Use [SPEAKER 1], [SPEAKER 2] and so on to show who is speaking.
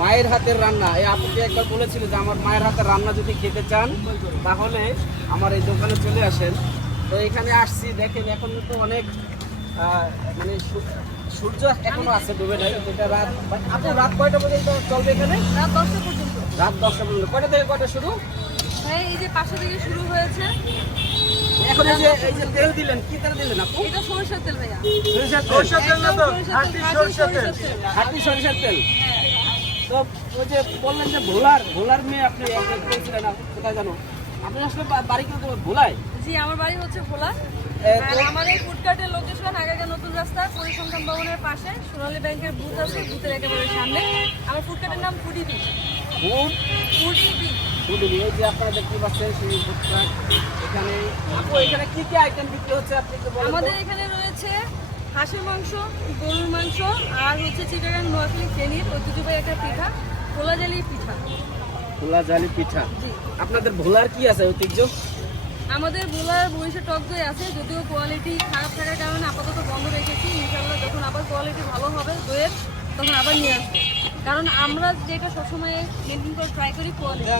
[SPEAKER 1] মায়ের হাতের রান্না। এই আপুকে একবার বলেছিল যে আমার মায়ের হাতের রান্না যদি খেতে চান তাহলে আমার এই দোকানে চলে আসেন। তো এখানে আসছি দেখেন এখন তো অনেক মানে সূর্য এখনও আছে ডুবে নাই। যেটা রাত আপনি রাত কয়টা পর্যন্ত চলবে এখানে?
[SPEAKER 2] রাত দশটা পর্যন্ত।
[SPEAKER 1] রাত দশটা পর্যন্ত। কয়টা থেকে কয়টা শুরু?
[SPEAKER 2] হ্যাঁ এই যে পাশে থেকে শুরু হয়েছে।
[SPEAKER 1] এখন এই যে এই যে তেল দিলেন কি তেল দিলেন আপু?
[SPEAKER 2] এটা সরিষার তেল ভাইয়া।
[SPEAKER 1] সরিষার তেল।
[SPEAKER 3] সরষের তেল না তো
[SPEAKER 2] একদম সরিষার
[SPEAKER 3] খাঁটি
[SPEAKER 2] তেল,
[SPEAKER 3] সরিষার।
[SPEAKER 1] খাঁটি সরিষার তেল। তো ওই যে বললেন যে ভোলার ভোলার মেয়ে আপনি বলছিলেন কোথায় জানো? আপনি আসলে বাড়ি কিন্তু ভোলায়?
[SPEAKER 2] জি আমার বাড়ি হচ্ছে ভোলা। আমার এই ফুডকার্টের লোকেশন আগাগা নতুন রাস্তা পরিসংখ্যান ভবনের পাশে। সোনালী ব্যাংকের বুথ আছে বুথের একেবারে সামনে। আমার ফুডকার্টের নাম foodie be
[SPEAKER 1] food
[SPEAKER 2] foodie be
[SPEAKER 1] food এই যে আপনারা দেখতে পাচ্ছেন সেই এখানে এখানে কি কি আইটেম বিক্রি হচ্ছে আপনি?
[SPEAKER 2] আমাদের এখানে রয়েছে হাঁসের মাংস গরুর মাংস আর হচ্ছে চিটাগাং নোয়াখালী ফেনীর ঐতিহ্যবাহী একটা পিঠা খোলা জালি পিঠা।
[SPEAKER 1] ভোলা জালি পিঠা।
[SPEAKER 2] জি।
[SPEAKER 1] আপনাদের ভোলার কি আছে ঐতিহ্য?
[SPEAKER 2] আমাদের ভোলার বরিশাল টক দই আছে যদিও কোয়ালিটি খারাপ থাকার কারণে আপাতত বন্ধ রেখেছি। ইনশাল্লাহ যখন আবার কোয়ালিটি ভালো হবে দইয়ের তখন আবার নিয়ে আসব। কারণ আমরা যেটা সবসময় মেনটেন করে ট্রাই করি কোয়ালিটি